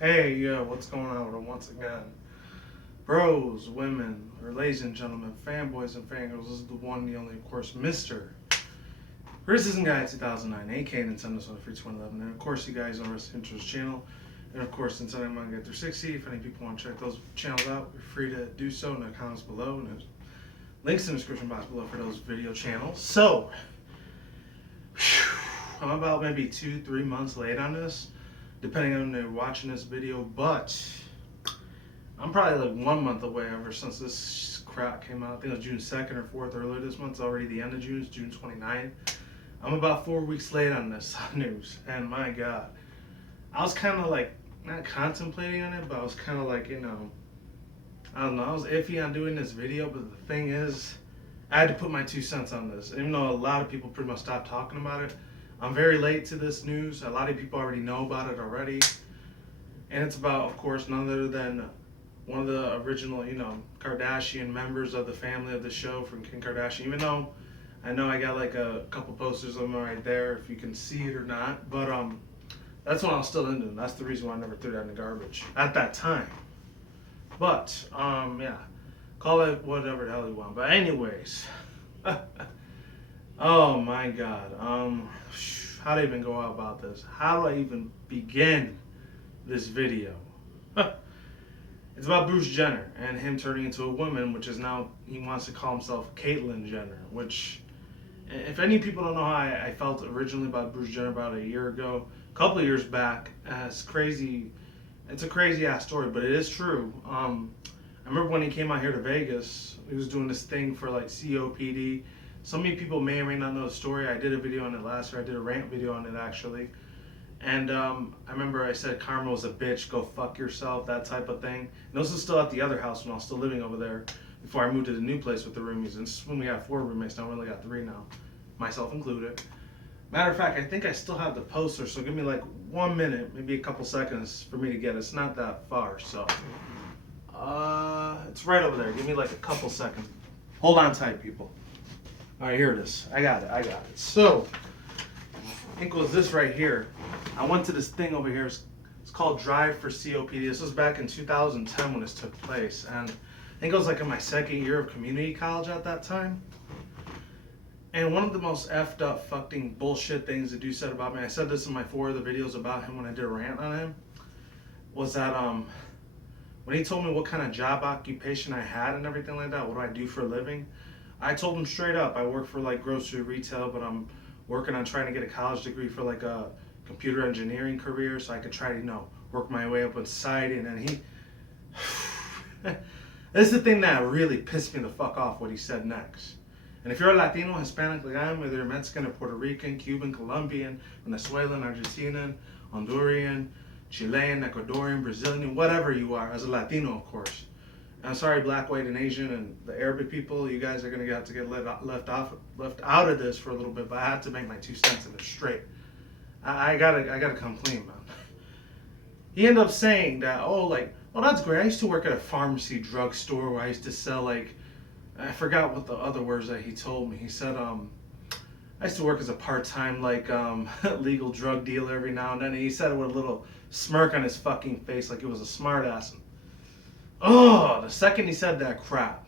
Hey, yo, what's going on once again? Bros, women, or ladies and gentlemen, fanboys and fangirls, this is the one, the only, of course, Mr. Racism Guy 2009, aka Nintendo Sony Free 2011. And of course, you guys on Wrestling Intros channel. And of course, Nintendo Manga 360. If any people want to check those channels out, you're free to do so in the comments below. And there's links in the description box below for those video channels. So, I'm about maybe 2-3 months late on this, depending on when they're watching this video, but I'm probably like 1 month away ever since this crap came out. I think it was June 2nd or 4th earlier this month. It's already the end of June. It's June 29th. I'm about 4 weeks late on this news, and my God. I was kind of like, not contemplating on it, but I was kind of like, I don't know, I was iffy on doing this video, but the thing is, I had to put my 2 cents on this. Even though a lot of people pretty much stopped talking about it, I'm very late to this news. A lot of people already know about it already. And it's about, of course, none other than one of the original, Kardashian members of the family of the show from Kim Kardashian. Even though I know I got like a couple posters of them right there, if you can see it or not. But that's when I was still into them. That's the reason why I never threw that in the garbage at that time. But, yeah. Call it whatever the hell you want. But anyways. Oh my God. How do I even go out about this? How do I even begin this video? It's about Bruce Jenner and him turning into a woman, which is now, he wants to call himself Caitlyn Jenner, which, if any people don't know how I felt originally about Bruce Jenner about a year ago, a couple of years back, it's crazy. It's a crazy ass story, but it is true. I remember when he came out here to Vegas, he was doing this thing for like COPD. So many people may or may not know the story. I did a video on it last year. I did a rant video on it actually. And I remember I said karma was a bitch, go fuck yourself, that type of thing. And this was still at the other house when I was still living over there before I moved to the new place with the roomies. And this is when we got 4 roommates, now we only got 3 now, myself included. Matter of fact, I think I still have the poster, so give me like 1 minute, maybe a couple seconds for me to get it. It's not that far, so. It's right over there. Give me like a couple seconds. Hold on tight, people. All right, here it is. I got it. So, I think it was this right here. I went to this thing over here. It's called Drive for COPD. This was back in 2010 when this took place. And I think it was like in my 2nd year of community college at that time. And one of the most effed up fucking bullshit things that dude said about me, I said this in my 4 other videos about him when I did a rant on him, was that when he told me what kind of job occupation I had and everything like that, what do I do for a living, I told him straight up, I work for like grocery retail, but I'm working on trying to get a college degree for like a computer engineering career so I could try to, work my way up in society. And then he, this is the thing that really pissed me the fuck off, what he said next. And if you're a Latino, Hispanic like I am, whether you're Mexican or Puerto Rican, Cuban, Colombian, Venezuelan, Argentinian, Honduran, Chilean, Ecuadorian, Brazilian, whatever you are, as a Latino, of course. And I'm sorry, Black, White, and Asian, and the Arabic people, you guys are gonna have to get left out of this for a little bit. But I had to make my 2 cents in it straight. I gotta come clean, man. He ended up saying that, oh, that's great. I used to work at a pharmacy drugstore where I used to sell like, I forgot what the other words that he told me. He said, I used to work as a part-time legal drug dealer every now and then. And he said it with a little smirk on his fucking face, like he was a smart ass. Oh, the second he said that crap,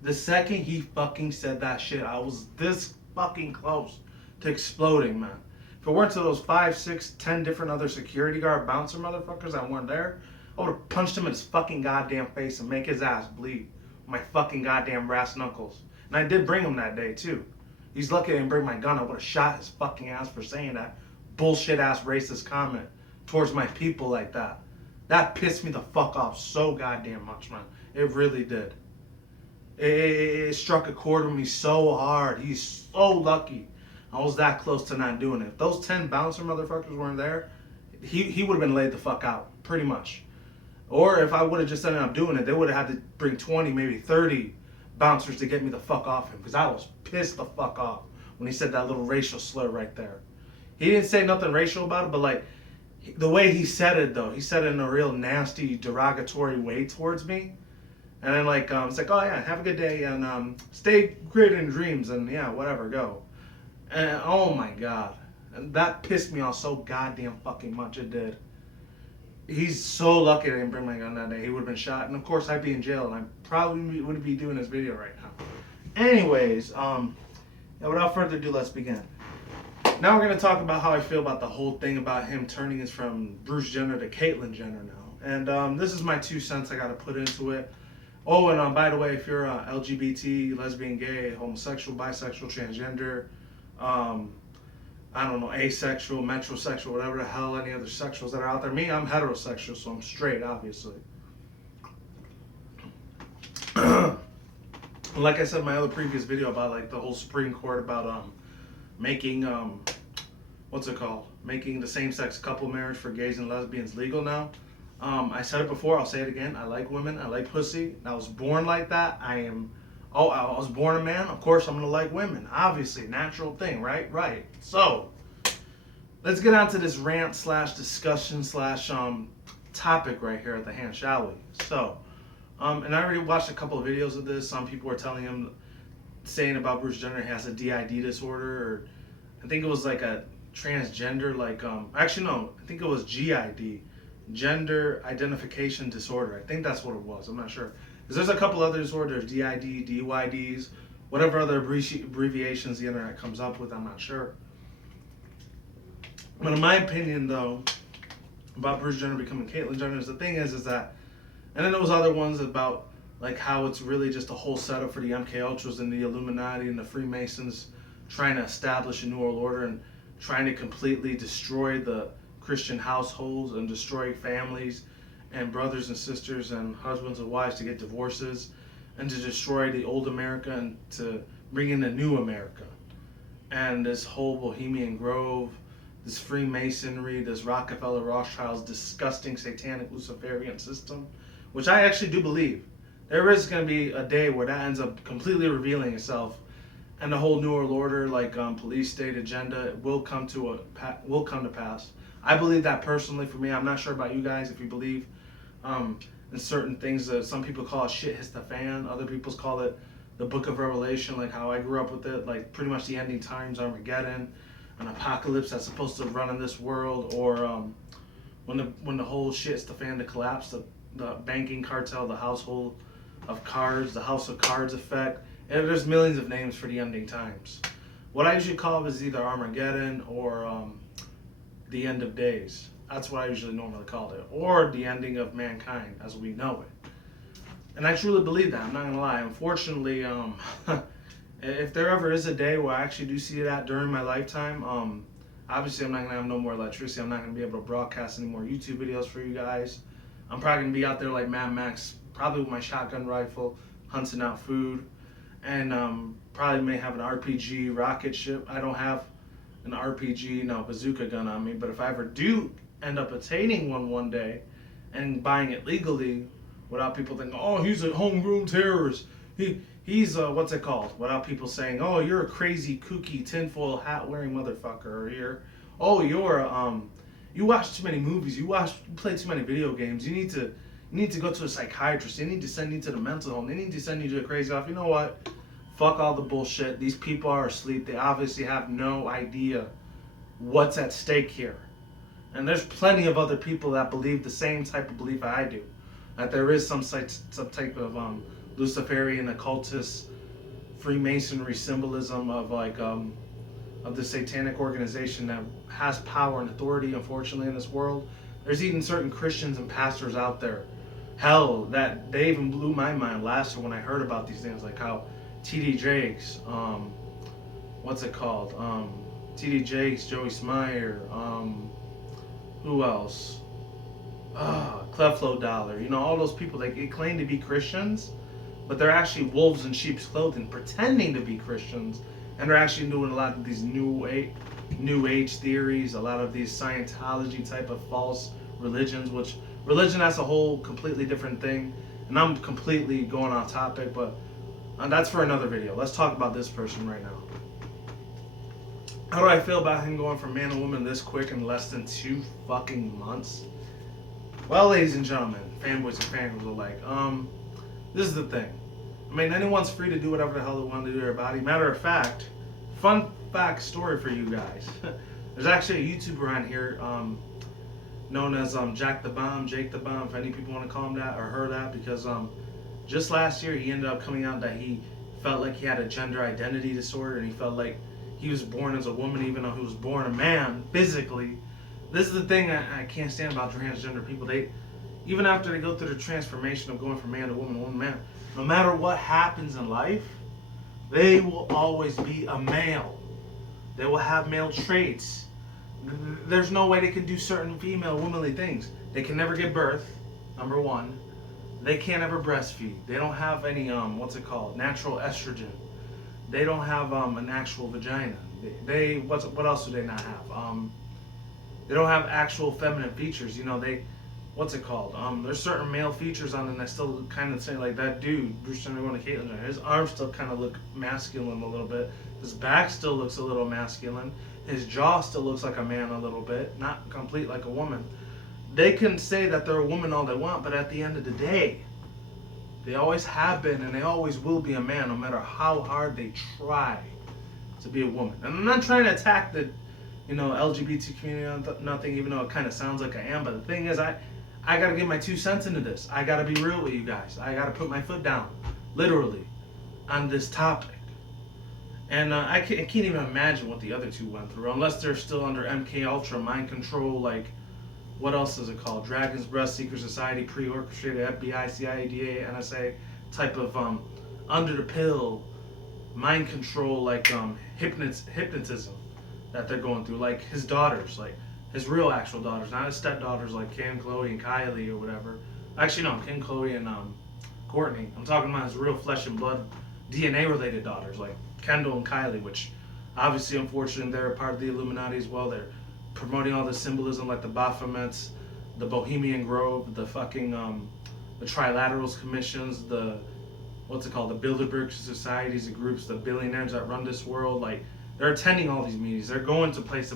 the second he fucking said that shit, I was this fucking close to exploding, man. If it weren't to those 5, 6, 10 different other security guard bouncer motherfuckers that weren't there, I would have punched him in his fucking goddamn face and make his ass bleed with my fucking goddamn brass knuckles. And I did bring him that day too. He's lucky I didn't bring my gun. I would have shot his fucking ass for saying that bullshit ass racist comment towards my people like that. That pissed me the fuck off so goddamn much, man. It really did. It struck a chord with me so hard. He's so lucky I was that close to not doing it. If those 10 bouncer motherfuckers weren't there, he would have been laid the fuck out, pretty much. Or if I would have just ended up doing it, they would have had to bring 20, maybe 30 bouncers to get me the fuck off him. Because I was pissed the fuck off when he said that little racial slur right there. He didn't say nothing racial about it, but like, the way he said it though, he said it in a real nasty, derogatory way towards me. And then it's like, oh yeah, have a good day and stay great in dreams and yeah, whatever, go. And oh my God, and that pissed me off so goddamn fucking much, it did. he's so lucky I didn't bring my gun that day. He would have been shot, and of course I'd be in jail, and I probably wouldn't be doing this video right now. Anyways, without further ado, let's begin. Now we're gonna talk about how I feel about the whole thing about him turning us from Bruce Jenner to Caitlyn Jenner now, and this is my 2 cents I gotta put into it. Oh, and by the way, if you're LGBT, lesbian, gay, homosexual, bisexual, transgender, I don't know, asexual, metrosexual, whatever the hell any other sexuals that are out there. Me, I'm heterosexual, so I'm straight, obviously. Like I said in my other previous video about like the whole Supreme Court about making what's it called? Making the same-sex couple marriage for gays and lesbians legal now. I said it before, I'll say it again. I like women, I like pussy. I was born like that. I was born a man. Of course, I'm gonna like women. Obviously, natural thing, right? Right. So, let's get on to this rant slash discussion slash topic right here at the hand, shall we? So, and I already watched a couple of videos of this. Some people were telling him, saying about Bruce Jenner he has a DID disorder, or I think it was like a transgender, like actually no, I think it was GID, gender identification disorder. I think that's what it was. I'm not sure. Because there's a couple other disorders, DID, DYDs, whatever other abbreviations the internet comes up with, I'm not sure. But in my opinion, though, about Bruce Jenner becoming Caitlyn Jenner, the thing is that, and then there was other ones about like how it's really just a whole setup for the MK Ultras and the Illuminati and the Freemasons trying to establish a new world order and trying to completely destroy the Christian households and destroy families and brothers and sisters and husbands and wives to get divorces and to destroy the old America and to bring in the new America. And this whole Bohemian Grove, this Freemasonry, this Rockefeller Rothschilds disgusting satanic Luciferian system, which I actually do believe. There is going to be a day where that ends up completely revealing itself, and the whole New World Order, like police state agenda, will come to pass. I believe that personally. For me, I'm not sure about you guys if you believe in certain things that some people call it shit hits the fan. Other people call it the Book of Revelation, like how I grew up with it, like pretty much the ending times, Armageddon, an apocalypse that's supposed to run in this world, or when the whole shit's the fan to collapse, the banking cartel, the household of cards, the House of Cards effect. And there's millions of names for the ending times. What I usually call it is either Armageddon or the end of days. That's what I usually normally call it. Or the ending of mankind as we know it. And I truly believe that. I'm not going to lie. Unfortunately, if there ever is a day where I actually do see that during my lifetime, obviously I'm not going to have no more electricity. I'm not going to be able to broadcast any more YouTube videos for you guys. I'm probably going to be out there like Mad Max, probably with my shotgun rifle, hunting out food. And probably may have an RPG rocket ship. I don't have an RPG, bazooka gun on me, but if I ever do end up attaining one day and buying it legally without people thinking, oh, he's a homegrown terrorist. He's what's it called? Without people saying, oh, you're a crazy, kooky, tinfoil hat wearing motherfucker, or you watch too many movies, you play too many video games. You need to go to a psychiatrist. They need to send you to the mental home. They need to send you to a crazy off. You know what? Fuck all the bullshit. These people are asleep. They obviously have no idea what's at stake here. And there's plenty of other people that believe the same type of belief I do. That there is some type of Luciferian occultist Freemasonry symbolism of the satanic organization that has power and authority, unfortunately, in this world. There's even certain Christians and pastors out there. Hell, that they even blew my mind last year when I heard about these things, like how T.D. Jakes, what's it called? T.D. Jakes, Joey Smyer, who else? Cleflo Dollar. You know, all those people, they claim to be Christians, but they're actually wolves in sheep's clothing, pretending to be Christians, and they're actually doing a lot of these new age theories, a lot of these Scientology type of false religions, which religion as a whole, completely different thing. And I'm completely going off topic, but that's for another video. Let's talk about this person right now. How do I feel about him going from man to woman this quick in less than 2 fucking months? Well, ladies and gentlemen, fanboys and fangirls alike, this is the thing. I mean, anyone's free to do whatever the hell they want to do to their body. Matter of fact, fun fact story for you guys. There's actually a YouTuber on here known as Jack the Bomb, Jake the Bomb, if any people want to call him that or her that, because just last year he ended up coming out that he felt like he had a gender identity disorder, and he felt like he was born as a woman even though he was born a man physically. This is the thing I can't stand about transgender people. They, even after they go through the transformation of going from man to woman, woman to man, no matter what happens in life, they will always be a male. They will have male traits. There's no way they can do certain female, womanly things. They can never give birth, number one. They can't ever breastfeed. They don't have any, natural estrogen. They don't have an actual vagina. What else do they not have? They don't have actual feminine features. There's certain male features on them that still kind of say, like that dude, Bruce Jenner going to Caitlyn Jenner, his arms still kind of look masculine a little bit. His back still looks a little masculine. His jaw still looks like a man a little bit, not complete like a woman. They can say that they're a woman all they want, but at the end of the day, they always have been and they always will be a man, no matter how hard they try to be a woman. And I'm not trying to attack the, LGBT community, nothing, even though it kind of sounds like I am. But the thing is, I got to give my 2 cents into this. I got to be real with you guys. I got to put my foot down, literally, on this topic. And I can't even imagine what the other two went through, unless they're still under MK Ultra, mind control, like, what else is it called? Dragon's Breath, Secret Society, pre-orchestrated FBI, CIA, DA, NSA type of under the pill, mind control, like hypnotism that they're going through. Like his daughters, like his real actual daughters, not his stepdaughters like Kim, Chloe, and Kylie or whatever. Actually, no, Kim, Chloe, and Courtney. I'm talking about his real flesh and blood, DNA-related daughters, like Kendall and Kylie, which obviously, unfortunately, they're a part of the Illuminati as well. They're promoting all the symbolism like the Baphomets, the Bohemian Grove, the fucking, the Trilaterals Commissions, the Bilderberg Societies and groups, the billionaires that run this world. Like, they're attending all these meetings. They're going to place,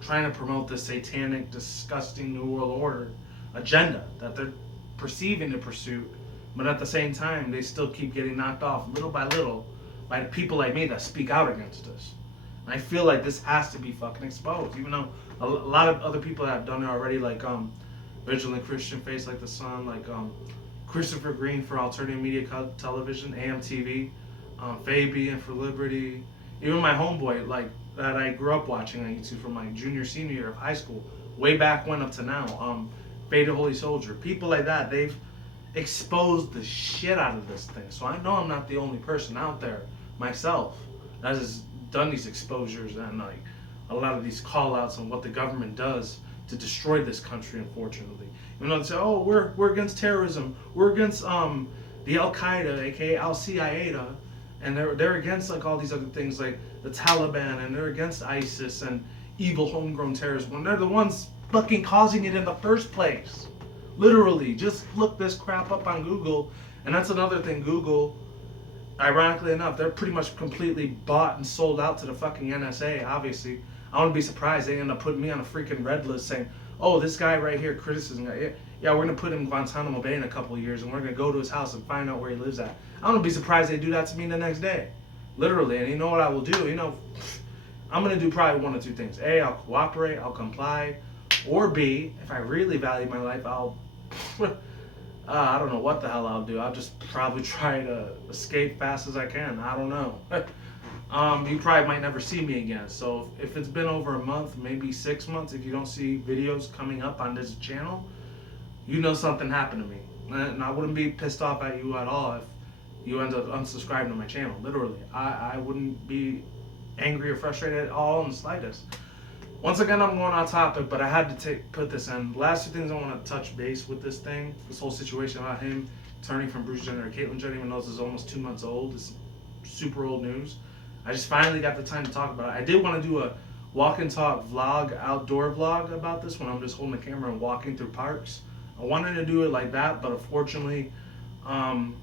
trying to promote this satanic, disgusting New World Order agenda that they're perceiving to pursue. But at the same time, they still keep getting knocked off little by little by the people like me that speak out against this. And I feel like this has to be fucking exposed, even though a lot of other people have done it already, like Vigilant Christian Face Like the Sun, like Christopher Green for Alternative Media Television, AMTV, Fabian for Liberty, even my homeboy, like, that I grew up watching on YouTube from my junior, senior year of high school, way back when up to now, Faded Holy Soldier, people like that, they've exposed the shit out of this thing. So I know I'm not the only person out there, myself, that has done these exposures and like a lot of these call outs on what the government does to destroy this country, unfortunately. Even though they say, oh, we're against terrorism, we're against the Al-Qaeda, aka Al-Qaeda, and they're against like all these other things like the Taliban, and they're against ISIS and evil homegrown terrorists when they're the ones fucking causing it in the first place. Literally, just look this crap up on Google. And that's another thing, Google, ironically enough, they're pretty much completely bought and sold out to the fucking NSA, obviously. I wouldn't be surprised they end up putting me on a freaking red list saying, oh, this guy right here, criticism guy, yeah, we're going to put him in Guantanamo Bay in a couple of years, and we're going to go to his house and find out where he lives at. I wouldn't be surprised they do that to me the next day. Literally. And you know what I will do? I'm going to do probably one of two things. A, I'll cooperate, I'll comply. Or B, if I really value my life, I'll... I don't know what the hell I'll do. I'll just probably try to escape fast as I can. I don't know. You probably might never see me again. So if it's been over a month, maybe 6 months, if you don't see videos coming up on this channel, you know something happened to me. And I wouldn't be pissed off at you at all if you end up unsubscribing to my channel. Literally. I wouldn't be angry or frustrated at all in the slightest. Once again, I'm going off topic, but I had to put this in. Last two things I want to touch base with this thing, this whole situation about him turning from Bruce Jenner to Caitlyn Jenner, even though this is almost 2 months old. It's super old news. I just finally got the time to talk about it. I did want to do a walk and talk vlog, outdoor vlog about this when I'm just holding the camera and walking through parks. I wanted to do it like that, but unfortunately, I'm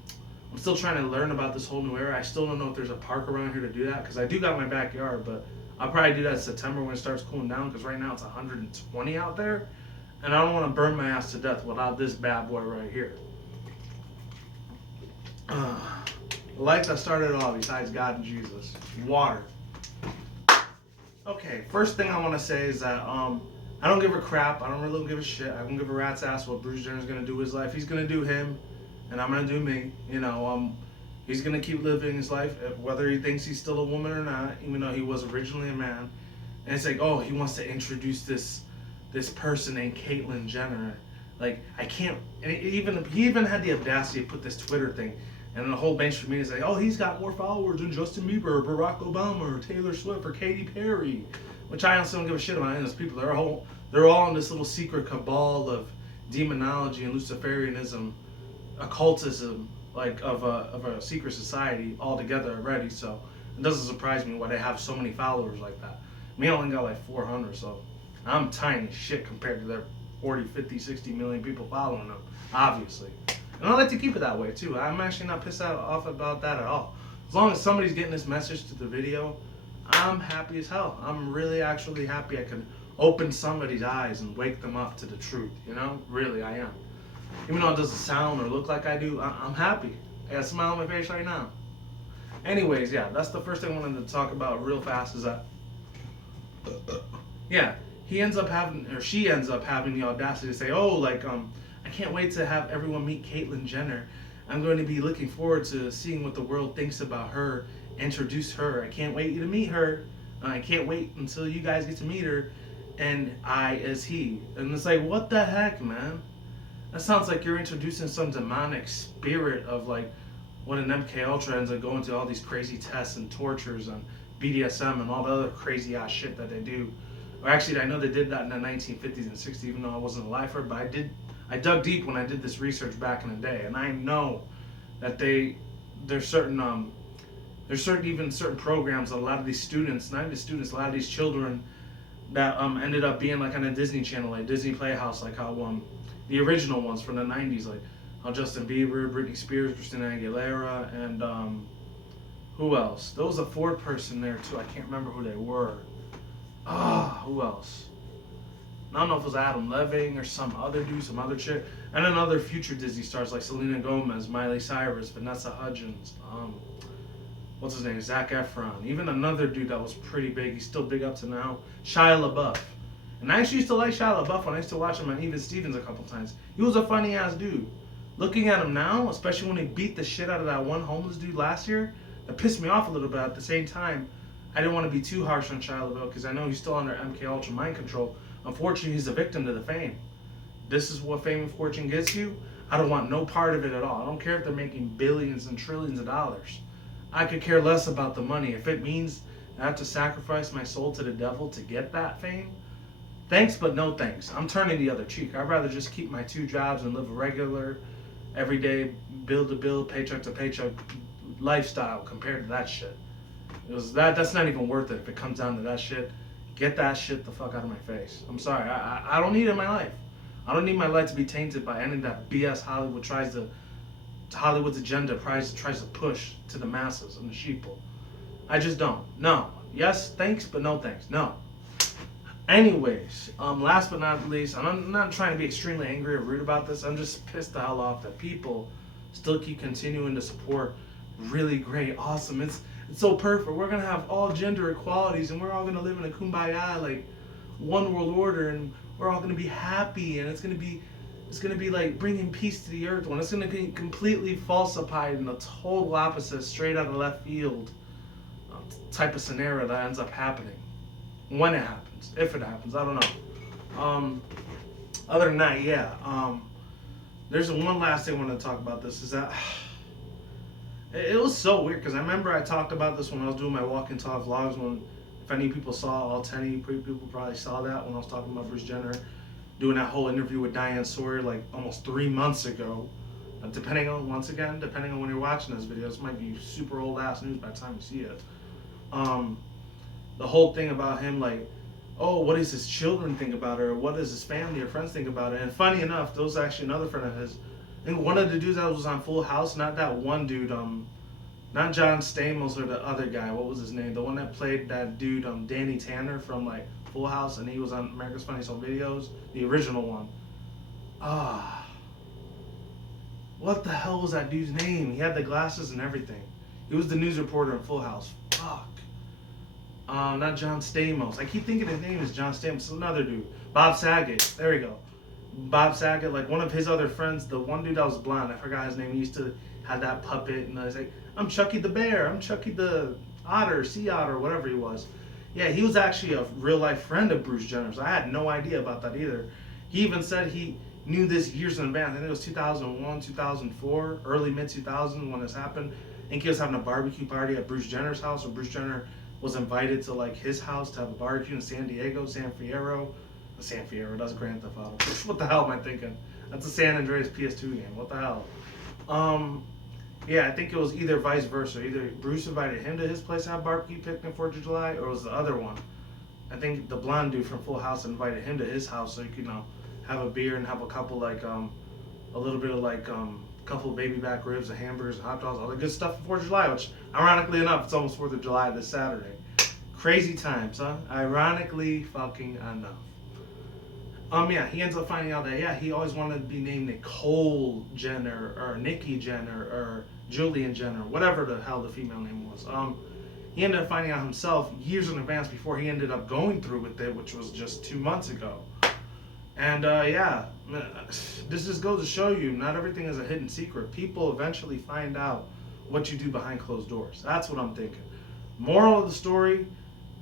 still trying to learn about this whole new era. I still don't know if there's a park around here to do that, because I do got my backyard, but I'll probably do that in September when it starts cooling down, because right now it's 120 out there, and I don't want to burn my ass to death without this bad boy right here. The life that started it all, besides God and Jesus, water. Okay, first thing I want to say is that I don't give a crap. I don't really give a shit. I don't give a rat's ass what Bruce Jenner's gonna do with his life. He's gonna do him, and I'm gonna do me. He's gonna keep living his life, whether he thinks he's still a woman or not, even though he was originally a man. And it's like, oh, he wants to introduce this person named Caitlyn Jenner. Like, I can't. And he even had the audacity to put this Twitter thing, and the whole mainstream media is like, oh, he's got more followers than Justin Bieber, or Barack Obama, or Taylor Swift, or Katy Perry. Which I honestly don't give a shit about any of those people. They're all in this little secret cabal of demonology and Luciferianism, occultism, like of a secret society all together already. So it doesn't surprise me why they have so many followers like that. Me, I only got like 400, so I'm tiny shit compared to their 40, 50, 60 million people following them, obviously. And I like to keep it that way too. I'm actually not pissed off about that at all. As long as somebody's getting this message to the video, I'm happy as hell. I'm really actually happy I can open somebody's eyes and wake them up to the truth, Really, I am. Even though it doesn't sound or look like I do, I'm happy. I got a smile on my face right now. Anyways, yeah, that's the first thing I wanted to talk about real fast is that, yeah, she ends up having the audacity to say, oh, like, I can't wait to have everyone meet Caitlyn Jenner. I'm going to be looking forward to seeing what the world thinks about her, introduce her. I can't wait you to meet her. I can't wait until you guys get to meet her. And I as he. And it's like, what the heck, man? That sounds like you're introducing some demonic spirit of like when an MK Ultra ends up going to all these crazy tests and tortures and BDSM and all the other crazy ass shit that they do. Or actually, I know they did that in the 1950s and 60s, even though I wasn't alive for it, but I dug deep when I did this research back in the day, and I know that there's certain programs that a lot of these students, not even students, a lot of these children that ended up being like on a Disney Channel, like Disney Playhouse, like how the original ones from the 90s, like how Justin Bieber, Britney Spears, Christina Aguilera, and who else? There was a fourth person there too. I can't remember who they were. Who else? I don't know if it was Adam Levine or some other dude, some other chick, and then other future Disney stars like Selena Gomez, Miley Cyrus, Vanessa Hudgens, what's his name, Zac Efron, even another dude that was pretty big, he's still big up to now, Shia LaBeouf. And I actually used to like Shia LaBeouf when I used to watch him on Even Stevens a couple times. He was a funny ass dude. Looking at him now, especially when he beat the shit out of that one homeless dude last year, that pissed me off a little bit. At the same time, I didn't want to be too harsh on Shia LaBeouf because I know he's still under MK Ultra mind control. Unfortunately, he's a victim to the fame. This is what fame and fortune gets you. I don't want no part of it at all. I don't care if they're making billions and trillions of dollars. I could care less about the money. If it means I have to sacrifice my soul to the devil to get that fame, thanks, but no thanks. I'm turning the other cheek. I'd rather just keep my 2 jobs and live a regular, everyday, bill to bill, paycheck to paycheck lifestyle compared to that shit. That's not even worth it if it comes down to that shit. Get that shit the fuck out of my face. I'm sorry. I don't need it in my life. I don't need my life to be tainted by any of that BS Hollywood's agenda tries to push to the masses and the sheeple. I just don't. No. Yes, thanks, but no thanks. No. Anyways, last but not least, and I'm not trying to be extremely angry or rude about this. I'm just pissed the hell off that people still keep continuing to support really great, awesome. It's so perfect. We're gonna have all gender equalities, and we're all gonna live in a kumbaya, like one world order, and we're all gonna be happy, and it's gonna be like bringing peace to the earth. When it's gonna be completely falsified and a total opposite, straight out of left field type of scenario that ends up happening. When it happens, if it happens, I don't know. Other than that, yeah. There's one last thing I want to talk about. This is that. It was so weird because I remember I talked about this when I was doing my walk and talk vlogs. When, if any people saw, all 10 of you people probably saw that when I was talking about Bruce Jenner doing that whole interview with Diane Sawyer like almost 3 months ago. Depending on when you're watching this video, this might be super old ass news by the time you see it. The whole thing about him, like, oh, what does his children think about her? What does his family or friends think about it? And funny enough, there was actually another friend of his. I think one of the dudes that was on Full House, not that one dude, not John Stamos or the other guy. What was his name? The one that played that dude, Danny Tanner from like Full House, and he was on America's Funniest Home Videos, the original one. What the hell was that dude's name? He had the glasses and everything. He was the news reporter in Full House. Fuck. Not John Stamos. I keep thinking his name is John Stamos. It's another dude. Bob Saget. There we go. Bob Saget, like one of his other friends, the one dude that was blonde, I forgot his name. He used to have that puppet, and I was like, I'm Chucky the bear. I'm Chucky the otter, sea otter, whatever he was. Yeah, he was actually a real life friend of Bruce Jenner's. I had no idea about that either. He even said he knew this years in advance. I think it was 2001, 2004, early mid 2000 when this happened. I think he was having a barbecue party at Bruce Jenner's house, or Bruce Jenner was invited to like his house to have a barbecue in San Diego, San Fierro. San Fierro, that's Grand Theft Auto. What the hell am I thinking? That's a San Andreas PS2 game. What the hell? Yeah, I think it was either vice versa. Either Bruce invited him to his place to have barbecue picnic 4th of July, or it was the other one. I think the blonde dude from Full House invited him to his house so he could, have a beer and have a couple like a little bit of like couple of baby back ribs and hamburgers and hot dogs, all the good stuff for 4th of July, which ironically enough, it's almost 4th of July this Saturday. Crazy times, huh? Ironically fucking enough. Yeah, he ends up finding out that, yeah, he always wanted to be named Nicole Jenner or Nikki Jenner or Julian Jenner, whatever the hell the female name was. He ended up finding out himself years in advance before he ended up going through with it, which was just 2 months ago. And yeah, this just goes to show you, not everything is a hidden secret. People eventually find out what you do behind closed doors. That's what I'm thinking. Moral of the story,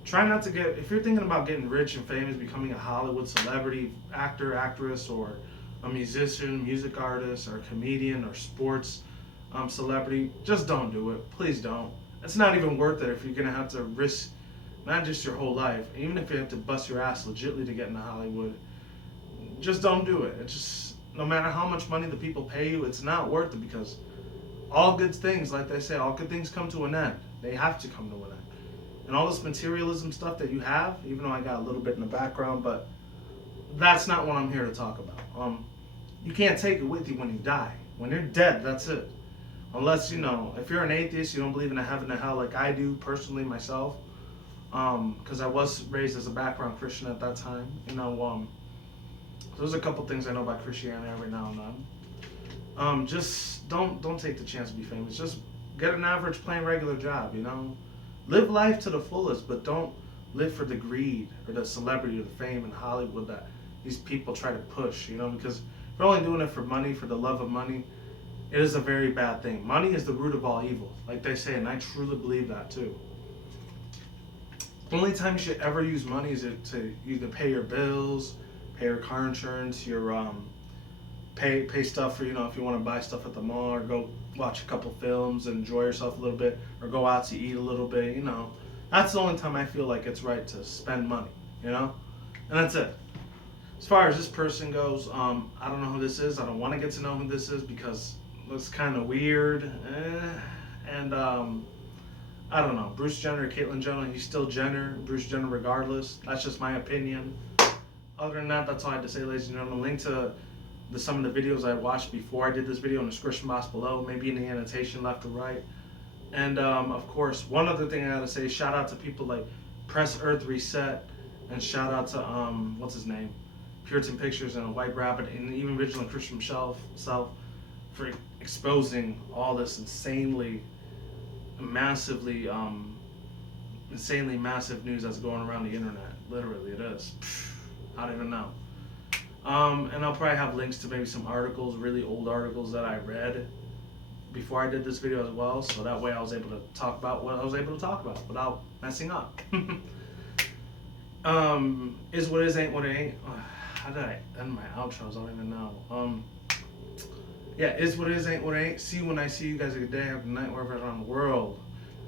try not to get, if you're thinking about getting rich and famous, becoming a Hollywood celebrity, actor, actress, or a musician, music artist, or a comedian, or sports celebrity, just don't do it. Please don't. It's not even worth it if you're going to have to risk not just your whole life, even if you have to bust your ass legitly to get into Hollywood. Just don't do it. It's just, no matter how much money the people pay you, it's not worth it, because all good things, like they say, all good things come to an end. They have to come to an end. And all this materialism stuff that you have, even though I got a little bit in the background, but that's not what I'm here to talk about. You can't take it with you when you die. When you're dead, that's it. Unless, if you're an atheist, you don't believe in a heaven and hell like I do personally myself, because I was raised as a background Christian at that time. There's a couple things I know about Christianity every now and then. Just don't take the chance to be famous. Just get an average, plain, regular job. Live life to the fullest, but don't live for the greed or the celebrity or the fame in Hollywood that these people try to push. Because if you're only doing it for money, for the love of money, it is a very bad thing. Money is the root of all evil, like they say, and I truly believe that too. The only time you should ever use money is to either pay your bills, pay your car insurance, your pay stuff for, if you want to buy stuff at the mall, or go watch a couple films and enjoy yourself a little bit, or go out to eat a little bit. That's the only time I feel like it's right to spend money. And that's it. As far as this person goes, I don't know who this is. I don't want to get to know who this is because it looks kind of weird. And I don't know. Bruce Jenner, Caitlyn Jenner, he's still Jenner. Bruce Jenner regardless. That's just my opinion. Other than that, that's all I had to say, ladies and gentlemen. Link to some of the videos I watched before I did this video in the description box below, maybe in the annotation left or right. And of course, one other thing I gotta say, shout out to people like Press Earth Reset, and shout out to what's his name, Puritan Pictures and a White Rabbit, and even Vigilant Christian himself for exposing all this insanely massive news that's going around the internet. Literally, it is. I don't even know. And I'll probably have links to maybe some articles, really old articles that I read before I did this video as well, so that way I was able to talk about what I was able to talk about without messing up. Is what is, ain't what it ain't. How did I end my outros? I don't even know. Yeah, is what it is, ain't what it ain't. See you when I see you guys. A good day, have a good night, wherever around the world.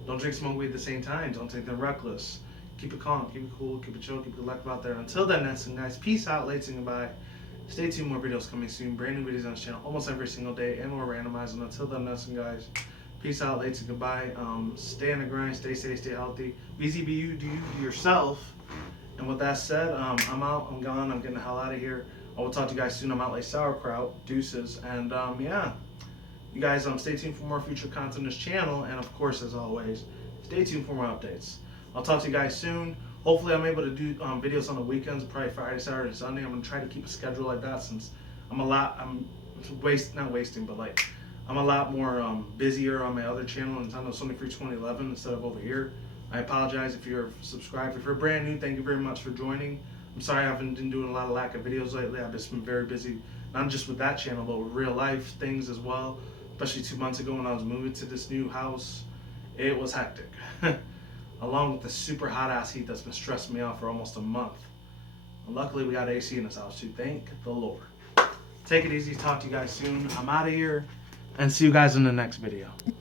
Don't drink, smoke weed at the same time. Don't take them reckless. Keep it calm, keep it cool, keep it chill, keep it collective out there. Until then, that's it, guys. Peace out, ladies, and goodbye. Stay tuned, more videos coming soon. Brand new videos on this channel almost every single day, and more randomized. And until then, that's it, guys. Peace out, ladies, and goodbye. Stay on the grind, stay safe, stay healthy. Easy be you, do yourself. And with that said, I'm out, I'm gone, I'm getting the hell out of here. I will talk to you guys soon. I'm out like sauerkraut. Deuces. And yeah, you guys stay tuned for more future content on this channel. And of course, as always, stay tuned for more updates. I'll talk to you guys soon. Hopefully I'm able to do videos on the weekends, probably Friday, Saturday, Sunday. I'm going to try to keep a schedule like that since I'm not wasting, but like I'm a lot more busier on my other channel, Nintendo Sony Free 2011 instead of over here. I apologize if you're subscribed. If you're brand new, thank you very much for joining. I'm sorry I haven't been doing a lot of lack of videos lately. I've just been very busy, not just with that channel, but with real life things as well. Especially 2 months ago when I was moving to this new house. It was hectic. Along with the super hot ass heat that's been stressing me out for almost a month. And luckily we got AC in this house too. Thank the Lord. Take it easy. Talk to you guys soon. I'm out of here. And see you guys in the next video.